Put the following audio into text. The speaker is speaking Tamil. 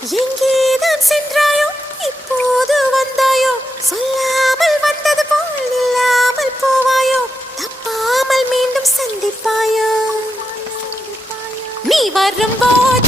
எங்கேதான் சென்றாயோ இப்போது வந்தாயோ சொல்லாமல் வந்தது போல் இல்லாமல் போவாயோ தப்பாமல் மீண்டும் சந்திப்பாயோ நீ வரும்போது